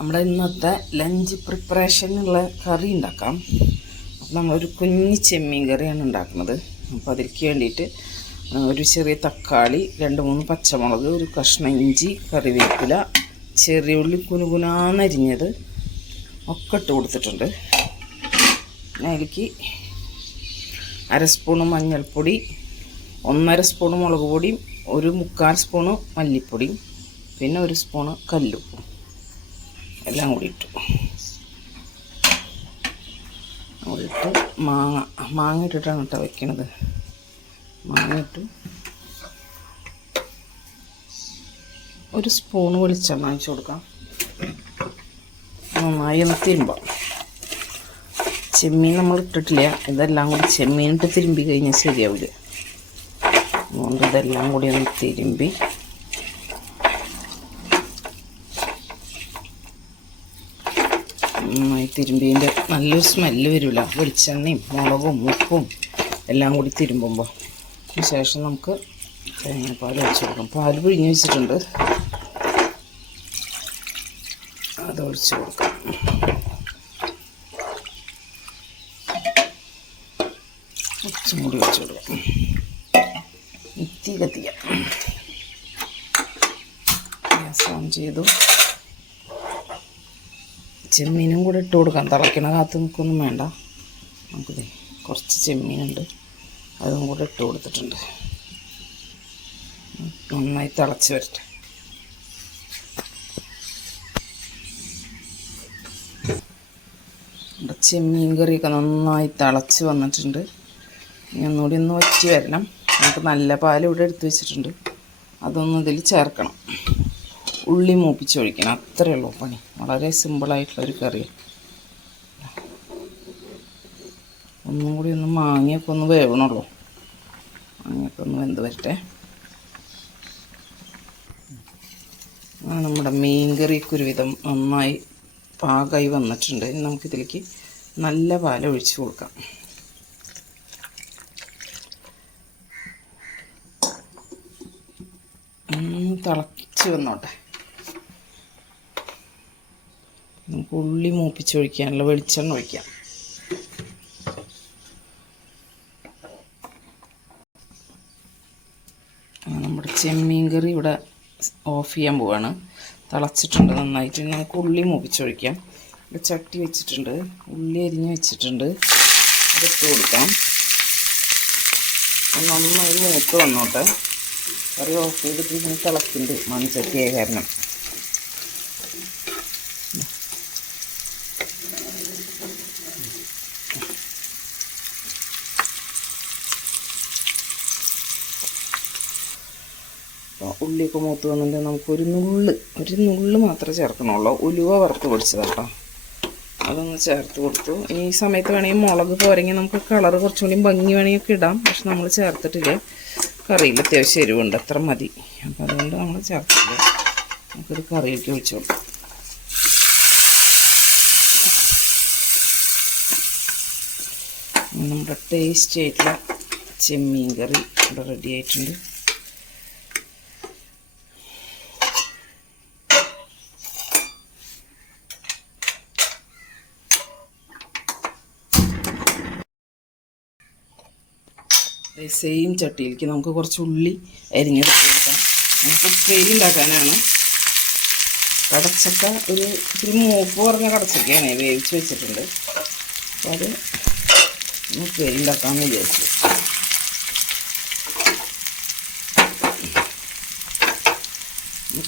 നമ്മുടെ ഇന്നത്തെ ലഞ്ച് പ്രിപ്പറേഷനുള്ള കറി ഉണ്ടാക്കാം. അപ്പം നമ്മളൊരു കുഞ്ഞ് ചെമ്മീൻ കറിയാണ് ഉണ്ടാക്കുന്നത്. അപ്പോൾ അതിലേക്ക് വേണ്ടിയിട്ട് ഒരു ചെറിയ തക്കാളി രണ്ട് മൂന്ന് പച്ചമുളക് ഒരു കഷ്ണം ഇഞ്ചി കറിവേപ്പില ചെറിയ ഉള്ളി കുനുകുനാന്നരിഞ്ഞത് ഒക്കെ ഇട്ട് കൊടുത്തിട്ടുണ്ട്. അതിലേക്ക് അര സ്പൂണ് മഞ്ഞൾപ്പൊടി ഒന്നര സ്പൂണ് മുളക് പൊടിയും ഒരു മുക്കാൽ സ്പൂണ് മല്ലിപ്പൊടിയും പിന്നെ ഒരു സ്പൂണ് കല്ലുപ്പും. എല്ലാം കൂടി ഇട്ടു. ഇട്ട് മാങ്ങ. മാങ്ങ ഇട്ടിട്ടാണ് കേട്ടോ വെക്കണത്. മാങ്ങ ഇട്ടു. ഒരു സ്പൂൺ വെളിച്ചെണ്ണ ഒഴിച്ച് കൊടുക്കാം. നന്നായി ഒന്ന് തിരുമ്പാം. ചെമ്മീൻ നമ്മൾ ഇട്ടിട്ടില്ല. ഇതെല്ലാം കൂടി ചെമ്മീനിട്ട് തിരുമ്പി കഴിഞ്ഞാൽ ശരിയാവില്ല. അതുകൊണ്ട് ഇതെല്ലാം കൂടി ഒന്ന് തിരുമ്പി നന്നായി തിരുമ്പിന്റെ നല്ലൊരു സ്മെല്ല് വരില്ല വെളിച്ചെണ്ണയും മുളകും ഉപ്പും എല്ലാം കൂടി തിരുമ്പുമ്പോൾ ശേഷം നമുക്ക് തേങ്ങാപ്പാൽ ഒഴിച്ച് കൊടുക്കാം. പാൽ പിഴിഞ്ഞ് വെച്ചിട്ടുണ്ട്. അത് ഒഴിച്ച് കൊടുക്കാം. കുറച്ചും കൂടി ഒഴിച്ച് കൊടുക്കാം. ഇത്തി കത്തിക്കാം. ഗ്യാസ് ഓൺ ചെയ്തു. ചെമ്മീനും കൂടെ ഇട്ട് കൊടുക്കാം. തിളയ്ക്കണ കാത്ത് നിൽക്കൊന്നും വേണ്ട. നമുക്കിത് കുറച്ച് ചെമ്മീനുണ്ട്. അതും കൂടെ ഇട്ട് കൊടുത്തിട്ടുണ്ട്. നന്നായി തിളച്ച് വരട്ടെ. ചെമ്മീൻ കറിയൊക്കെ നന്നായി തിളച്ച് വന്നിട്ടുണ്ട്. ഇനി ഒന്നുകൂടി ഒന്ന് വറ്റി വരണം. നമുക്ക് നല്ല പാൽ ഇവിടെ എടുത്തു വെച്ചിട്ടുണ്ട്. അതൊന്നും ഇതിൽ ചേർക്കണം. ഉള്ളി മൂപ്പിച്ചൊഴിക്കണം അത്രയേ ഉള്ളൂ പണി. വളരെ സിമ്പിളായിട്ടുള്ളൊരു കറി. ഒന്നും കൂടി ഒന്ന് മാങ്ങയൊക്കെ ഒന്ന് വേവണുള്ളൂ. മാങ്ങയൊക്കെ ഒന്ന് വെന്ത് വരട്ടെ. നമ്മുടെ മീൻ കറിയൊക്കെ ഒരുവിധം നന്നായി പാകമായി വന്നിട്ടുണ്ട്. ഇനി നമുക്കിതിലേക്ക് നല്ല പാൽ ഒഴിച്ചു കൊടുക്കാം. തിളച്ച് വന്നോട്ടെ. നമുക്ക് ഉള്ളി മൂപ്പിച്ചൊഴിക്കാനുള്ള വെളിച്ചെണ്ണ ഒഴിക്കാം നമ്മുടെ ചെമ്മീൻ കറി ഇവിടെ ഓഫ് ചെയ്യാൻ പോവാണ്. തിളച്ചിട്ടുണ്ട് നന്നായിട്ട്. നമുക്ക് ഉള്ളി മൂപ്പിച്ചൊഴിക്കാം ഇവിടെ ചട്ടി വെച്ചിട്ടുണ്ട്. ഉള്ളി അരിഞ്ഞ് വെച്ചിട്ടുണ്ട്. അതിട്ട് കൊടുക്കാം. നന്നായി മൂത്ത് വന്നോട്ടെ. കറി ഓഫ് ചെയ്തിട്ട് ഇങ്ങനെ തിളക്കുന്നുണ്ട് മൺചട്ടിയായ കാരണം. ഉള്ളിയൊക്കെ മൂത്ത് വന്നിട്ട് നമുക്കൊരു നുള്ള് ഒരു നുള്ള് മാത്രമേ ചേർക്കണുള്ളൂ ഉലുവ വറുത്ത് പൊടിച്ചതാട്ടോ. അതൊന്ന് ചേർത്ത് കൊടുത്തു. ഈ സമയത്ത് വേണമെങ്കിൽ മുളക് പോരെങ്കിൽ നമുക്ക് കളർ കുറച്ചുകൂടി ഭംഗി വേണമെങ്കിൽ ഒക്കെ ഇടാം. പക്ഷെ നമ്മൾ ചേർത്തിട്ടില്ല? കറിയിൽ അത്യാവശ്യം എരിവുണ്ട്. അത്ര മതി. അപ്പോൾ അതുകൊണ്ട് നമ്മൾ ചേർത്തില്ല നമുക്കൊരു കറിയൊക്കെ ഒഴിച്ചു നമ്മുടെ ടേസ്റ്റി ആയിട്ടുള്ള ചെമ്മീൻ കറി ഇവിടെ റെഡി ആയിട്ടുണ്ട്. സെയിം ചട്ടിയിലേക്ക് നമുക്ക് കുറച്ച് ഉള്ളി അരിഞ്ഞെടുത്ത് കൊടുക്കാം. നമുക്ക് ഉപ്പേരി ഉണ്ടാക്കാനാണ് കടച്ചക്ക ഒരു ഇത്തിരി മൂപ്പ് കുറഞ്ഞ കടച്ചക്കയാണ് വേവിച്ച് വെച്ചിട്ടുണ്ട്. അപ്പോൾ അത് ഉപ്പേരി ഉണ്ടാക്കാമെന്ന് വിചാരിച്ചു.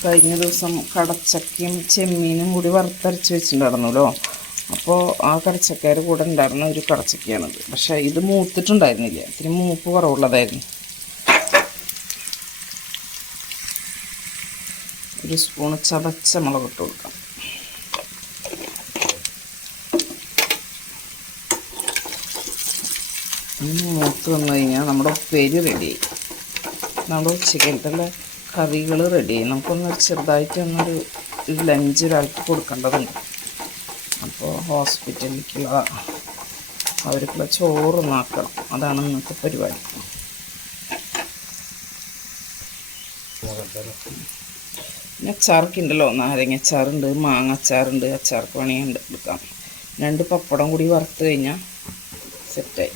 കഴിഞ്ഞ ദിവസം കടച്ചക്കയും ചെമ്മീനും കൂടി വറുത്തരച്ച് വെച്ചിട്ടുണ്ടായിരുന്നല്ലോ. അപ്പോൾ ആ കടച്ചക്കയുടെ കൂടെ ഉണ്ടായിരുന്ന ഒരു കടച്ചക്കയാണത് പക്ഷേ ഇത് മൂത്തിട്ടുണ്ടായിരുന്നില്ല. ഇത്തിരി മൂപ്പ് കുറവുള്ളതായിരുന്നു. ഒരു സ്പൂൺ ചതച്ച മുളക് ഇട്ട് കൊടുക്കാം. മൂത്ത് വന്നു കഴിഞ്ഞാൽ നമ്മുടെ ഉപ്പേരി റെഡിയായി. നമ്മുടെ ഉച്ചക്കലത്തുള്ള കറികൾ റെഡിയായി. നമുക്കൊന്ന് ചെറുതായിട്ട് ഒന്നൊരു ലഞ്ച് ഒരാൾക്ക് കൊടുക്കേണ്ടതുണ്ട്. അപ്പോൾ ഹോസ്പിറ്റലിലേക്കുള്ള അവർക്കുള്ള ചോറ് നാക്കണം അതാണ് ഇന്നത്തെ പരിപാടി. പിന്നെ അച്ചാറൊക്കെ ഉണ്ടല്ലോ നാരങ്ങ അച്ചാറുണ്ട് മാങ്ങ അച്ചാറുണ്ട് അച്ചാർക്ക് വേണമെങ്കിൽ എടുക്കാം. രണ്ട് പപ്പടം കൂടി വറുത്ത് കഴിഞ്ഞാൽ സെറ്റായി.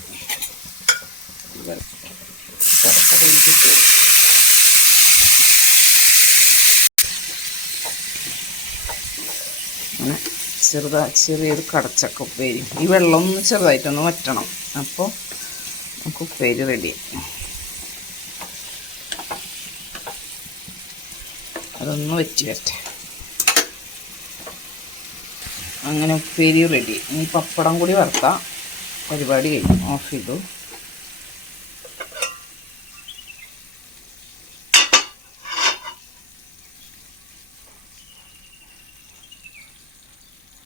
അങ്ങനെ. ചെറുതാ ചെറിയൊരു കടച്ചക്ക ഉപ്പേരി. ഈ വെള്ളം ഒന്ന് ചെറുതായിട്ടൊന്ന് വറ്റണം. അപ്പോൾ നമുക്ക് ഉപ്പേരി റെഡി. അതൊന്ന് വറ്റി വരട്ടെ. അങ്ങനെ ഉപ്പേരി റെഡി. ഇനി പപ്പടം കൂടി വറുത്താൽ പരിപാടി കഴിഞ്ഞു. ഓഫ് ചെയ്തു.